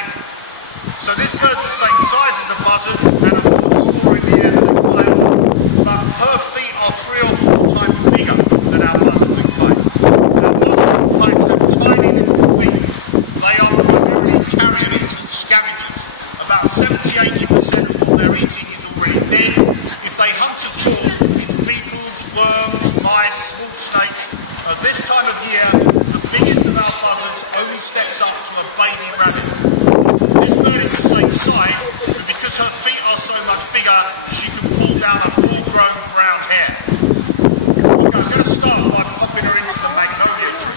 organic. So this bird's the same size as a buzzard, and of course more in the air than a cloud, but her feet are 3 or 4 times bigger than our buzzards and kites. Our buzzards and kites have tiny little feet. They are primarily carrion and scavengers. About 70–80% of what they're eating is already dead. If they hunt at all, it's beetles, worms, mice, small snakes. At this time of year, the biggest of our buzzards only steps up to a baby rabbit. This bird is the same size, but because her feet are so much bigger, she can pull down a full-grown brown hare. Okay, I'm going to start by popping her into the magnolia tree.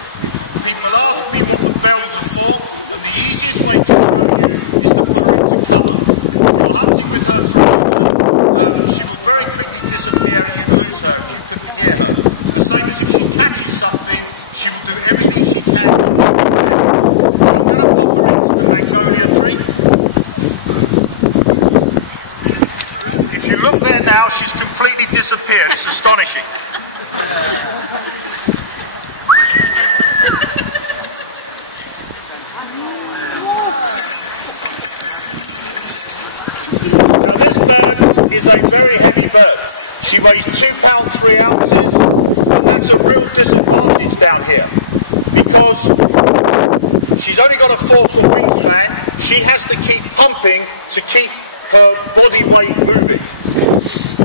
People ask me what the bells are for, and the easiest way to show you is to put her into cover. If you're hunting with her friend, she will very quickly disappear and you lose her if you couldn't hear her. The same as if she catches something, she will do everything she can. I'm going to pop her into the magnolia tree. If you look there now, she's completely disappeared. It's astonishing. Now this bird is a very heavy bird. She weighs 2 pounds 3 ounces, and that's a real disadvantage down here because she's only got a 4-foot wingspan. She has to keep pumping to keep her body weight moving.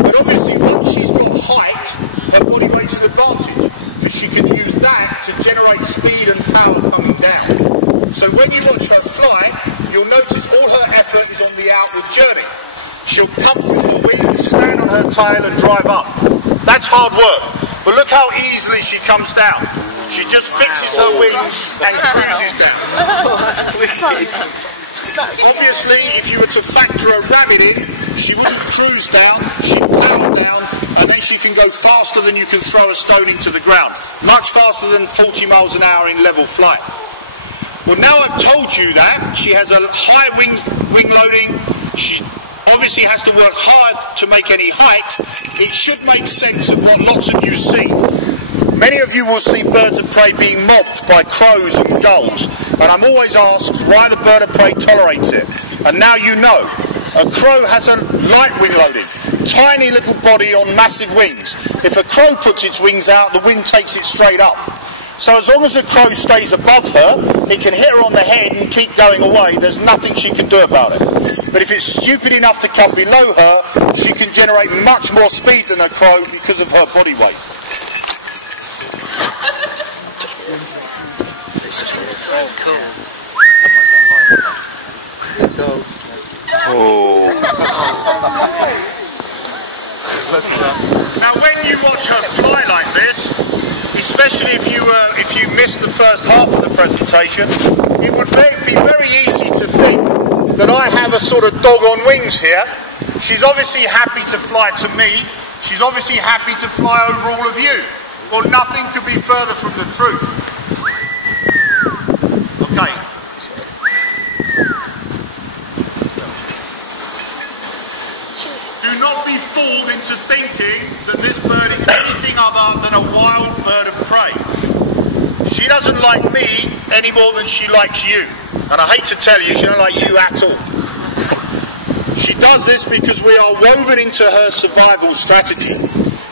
But obviously once she's got height, her body weight's an advantage because she can use that to generate speed and power coming down. So when you watch her fly, you'll notice all her effort is on the outward journey. She'll pump with her wings, stand on her tail and drive up. That's hard work. But look how easily she comes down. She just fixes her wings and cruises down. Obviously, if you were to factor a rabbit in, she wouldn't cruise down, she'd power down, and then she can go faster than you can throw a stone into the ground. Much faster than 40 miles an hour in level flight. Well, now I've told you that, she has a high wing loading, she obviously has to work hard to make any height. It should make sense of what lots of you see. Many of you will see birds of prey being mobbed by crows and gulls, and I'm always asked why the bird of prey tolerates it. And now you know. A crow has a light wing loading, tiny little body on massive wings. If a crow puts its wings out, the wind takes it straight up. So as long as the crow stays above her, it can hit her on the head and keep going away. There's nothing she can do about it. But if it's stupid enough to come below her, she can generate much more speed than a crow because of her body weight. Oh. Now when you watch her fly like this, especially if you missed the first half of the presentation, it would be very easy to think that I have a sort of dog on wings here. She's obviously happy to fly to me. She's obviously happy to fly over all of you. Well, nothing could be further from the truth. Okay. Do not be fooled into thinking that this bird is anything other than a wild bird of prey. She doesn't like me any more than she likes you. And I hate to tell you, she don't like you at all. She does this because we are woven into her survival strategy.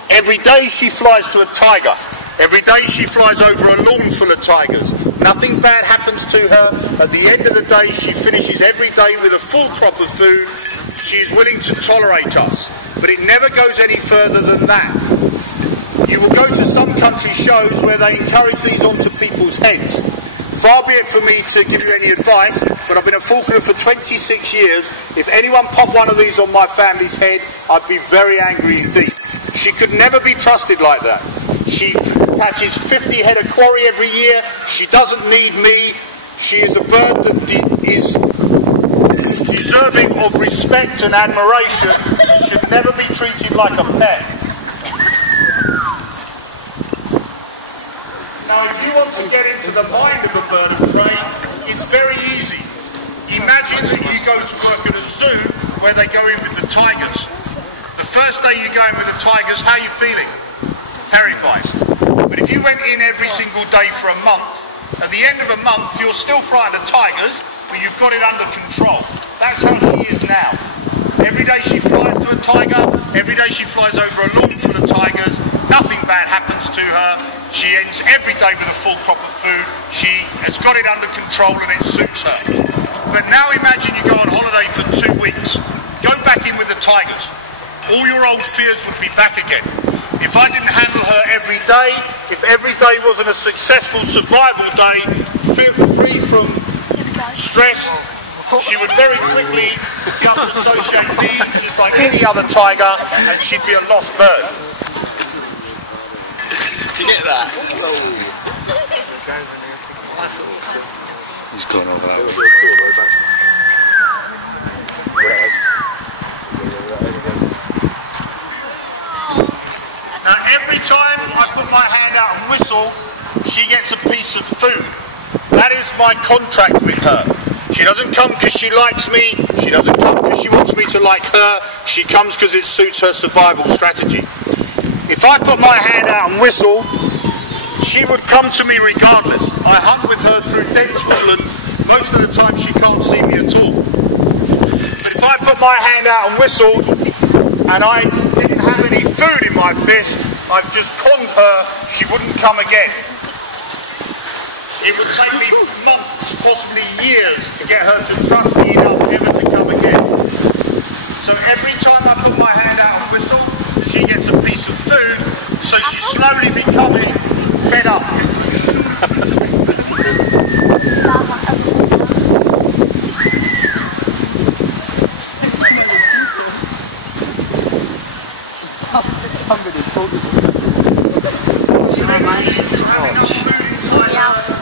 Every day she flies to a tiger. Every day she flies over a lawn full of tigers. Nothing bad happens to her. At the end of the day, she finishes every day with a full crop of food. She is willing to tolerate us, but it never goes any further than that. You will go to some country shows where they encourage these onto people's heads. Far be it for me to give you any advice, but I've been a falconer for 26 years. If anyone popped one of these on my family's head, I'd be very angry indeed. She could never be trusted like that. She catches 50 head of quarry every year. She doesn't need me. She is a bird that is deserving of respect and admiration and should never be treated like a pet. Now, if you want to get into the mind of a bird of prey, it's very easy. Imagine that you go to work at a zoo where they go in with the tigers. The first day you go in with the tigers, how are you feeling? Terrified. But if you went in every single day for a month, at the end of a month you're still frightened of tigers, but you've got it under control. That's how she is now. Every day she flies to a tiger, every day she flies over a lawn full of tigers, nothing bad happens to her. She ends every day with a full crop of food. She has got it under control and it suits her. But now imagine you go on holiday for 2 weeks. Go back in with the tigers. All your old fears would be back again. If I didn't handle her every day, if every day wasn't a successful survival day, free from stress, she would very quickly just associate me just like any other tiger and she'd be a lost bird. Did you get that? Oh. That's awesome. He's gone all that. Now every time I put my hand out and whistle, she gets a piece of food. That is my contract with her. She doesn't come because she likes me, she doesn't come because she wants me to like her, she comes because it suits her survival strategy. If I put my hand out and whistle, she would come to me regardless. I hunt with her through dense woodland. Most of the time she can't see me at all. But if I put my hand out and whistled, and I didn't have any food in my fist, I've just conned her, she wouldn't come again. It would take me months, possibly years, to get her to trust me enough ever to come again. So every time I put my hand out and whistle, she gets a piece of food, so she's slowly becoming fed up. So amazing to watch.